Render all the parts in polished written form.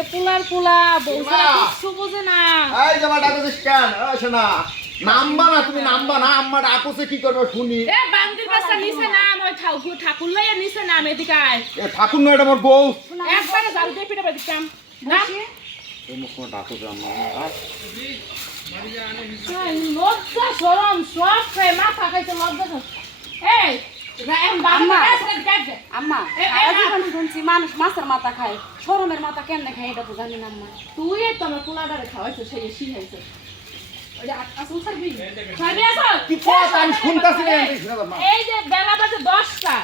এ পুলার পুলা বউরা কিছু বুঝে না। এই জামা ডাকছিস কেন? আসে না নামবা না, তুমি নামবা না, আম্মা ডাকছে কি করবে শুনি। এ বান্দির বাচ্চা নিচে নাম, ওই ঠাকুর লইয়া নিচে নাম, এদিকে আয়। এ ঠাকুর নয়, এটা আমার বউ। একবারে জাল দিয়ে পিঠে দিতাম নাম। এই মুখ ডাকছে আম্মা। লজ্জা শরম সব খায়, মাথা খাইতে লজ্জা। এই আম্মা শুনছি মানুষ মাছের মাথা খায়, শরমের মাথা কেমনে খায় এটা তো জানি না আম্মা। তুই তো আমার পোলাটারে খাওয়াইছো, সেই শিখাইছে। এই যে বেলা বাজে 10টা,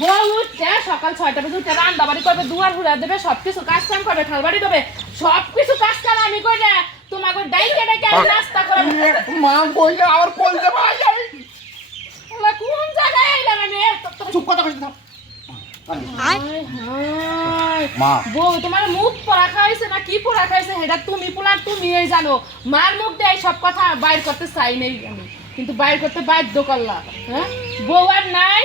বউ উঠছে সকাল 6টা বাজে উঠে রান্না বাড়ি করবে, দুয়ার ঘুরা দেবে, সবকিছু কাজ কাম করবে, ঠালবাড়ি দেবে, সবকিছু কাজ কাম আমি করে তোমাকে ডাইকে ডাইকে নাস্তা করে মা কইলে আমার কইতে ভাই কোন জায়গায় আইলা মানে চুপ কথা কইছ না। মা বউ তোমার মুখ পড়া খাইছে না কি পড়া খাইছে সেটা তুমি পোলা তুমি এই জানো। মার মুখ দিয়ে সব কথা বাইর করতে চাই নাই আমি, কিন্তু বাইর করতে বাধ্য করলাম। হ্যাঁ বউ আর নাই,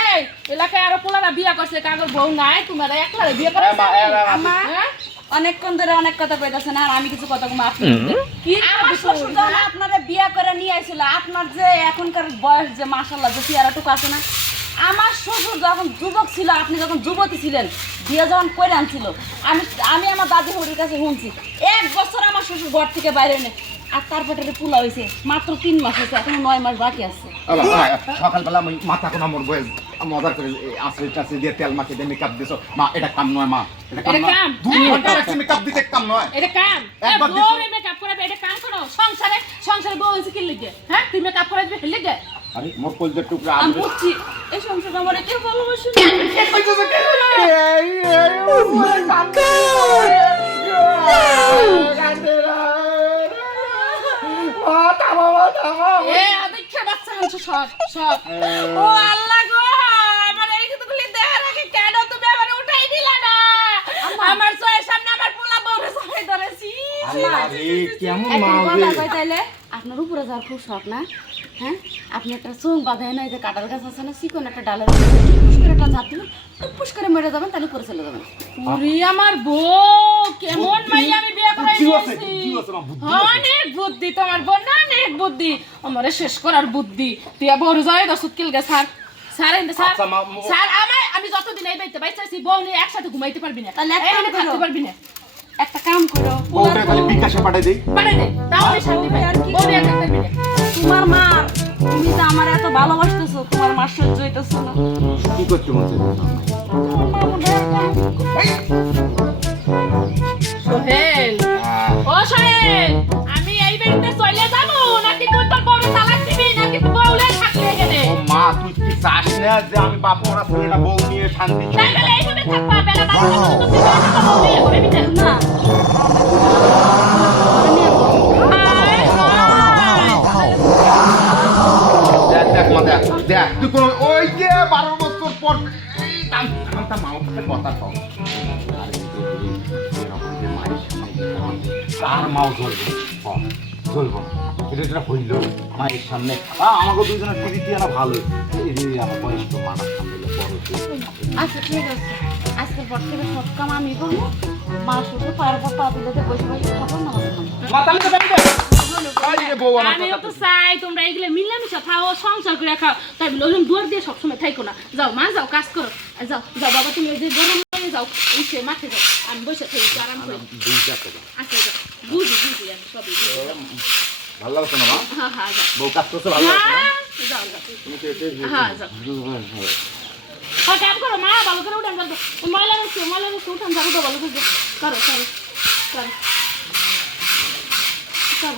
এই এলাকায় আরো পোলারা বিয়া করছে, কাগর বউ নাই, তোমরা একলা বিয়ে করে আম্মা অনেকক্ষণ ধরে অনেক কথা কইতাছেন আর আমি কিছু কথা কমা আপনি কি আমার শ্বশুর যখন আপনারা বিয়া করে নিয়ে আইছিল, আপনার যে এখনকার বয়স যে মাশাআল্লাহ যে চেহারাটুকু আছে না, আমার শ্বশুর যখন যুবক ছিল, আপনি যখন যুবতী ছিলেন, বিয়ে যখন করে আনছিল, আমি আমার দাদি হরির কাছে শুনছি 1 বছর আমার শ্বশুর ঘর থেকে বাইরে নেই, আর তারপরে পোলা হয়েছে মাত্র 3 মাস হয়েছে, এখন 9 মাস বাকি আছে। সকালবেলা মাথা কোনা মোর বয়স মজার করে আসলে টাসে দিয়ে তেল মাখিয়ে দিয়ে মেকআপ দিছো। মা এটা কাম নয়, মা এটা কাম নয়, 2 ঘন্টা লাগছে মেকআপ দিতে, কাম নয় এটা কাম। একবার বউ মেকআপ করে এটা কাম করো, সংসারে বউ হইছে কি লাগে? হ্যাঁ তুই মেকআপ করে দিবি কি লাগে? আরে মোর কলজের টুকরা আমি বুঝছি এই সংসারটা আমার কেউ ভালোবাসে না। কে কইতেছে কে? ও আল্লাহ গো, আমার এই কথাগুলি দেখার আগে কেন তুমি আমারে উঠাই দিলা না? আমার চোখের সামনে আমার পোলা বউরে সরাই ধরেছি। আরে কেমন মা ভাই তাইলে আপনার উপরে যাওয়ার খুব শখ না? হ্যাঁ আপনি একটা চোখ বাঁধায় না, এই যে কাঁঠাল গাছ আছে না, চিকন একটা ডালের টুপুস করে একটা ঝাঁপ দিবেন, টুপুস করে মরে যাবেন, তাহলে উপরে চলে যাবেন। ওরে আমার বউ কেমন মাইয়া আমি বিয়ে করাই দিয়েছি। অনেক বুদ্ধি তোমার বোন, অনেক বুদ্ধি, আমারে শেষ করার বুদ্ধি। তুই বড় যায় দশ কিল গে স্যার স্যার আমি যতদিন এই বাইতে বাইচাইছি বউ নিয়ে একসাথে ঘুমাইতে পারবি না, তাহলে এখানে থাকতে পারবি না। একটা কাম করো, বউটা খালি বিকাশে পাঠাই দেই, তাহলে শান্তি পাই। বউ নিয়ে থাকতে পারবি না। তোমার মা, তুমি তো আমার এত ভালোবাসতেছো, তোমার মা সহ্য হইতেছো না। কি করতে মনে সোহেল, ও সোহেল, আমি এই বাড়িতে চলে যাবো নাকি তুই তোর বড় তালাক দিবি নাকি তুই বউলে থাকবি এখানে? ও মা তুই কি চাস না যে আমি বাপ ওরা ছেলেটা বউ নিয়ে শান্তি তাই বলে এইভাবে থাকবা? বেলা বাজে তো তুই বউ করে দিতে না। দেখ মা দেখ দেখ তুই কোন ওই যে 12 বছর পর এই দামটা মাও কথা কও। আর মাও জ্বলবে জ্বলবো এটা হইল মায়ের সামনে আমাকে দুজনের প্রীতি আনা ভালো। আমার বয়স্ক মানার সামনে আচ্ছা ঠিক আছে, আজকের পর থেকে সব কাম আমি করবো, মা শুধু পায়ের পর পা তুলে বসে বসে খাবো না। আমিও তো চাই তোমরা এগুলো মিলামিশা খাও, সংসার করে খাও, তাই বলে ওরকম দৌড় দিয়ে সবসময় থাইকো না। যাও মা যাও, কাজ করো, যাও যাও বাবা, তুমি ওই যে গরম নিয়ে যাও, এই মাঠে যাও, আমি বসে থাকি আরাম করি। আচ্ছা যাও, বুঝি আমি সবই ভালো লাগছে না মা? হ্যাঁ হ্যাঁ যাও, বউ কাজ করতে ভালো লাগছে না? যাও যাও, হ্যাঁ যাও, হ্যাঁ কাজ করো মা, ভালো করে উঠান করো, ময়লা রয়েছে উঠান যাবো তো ভালো করে করো করো করো করো।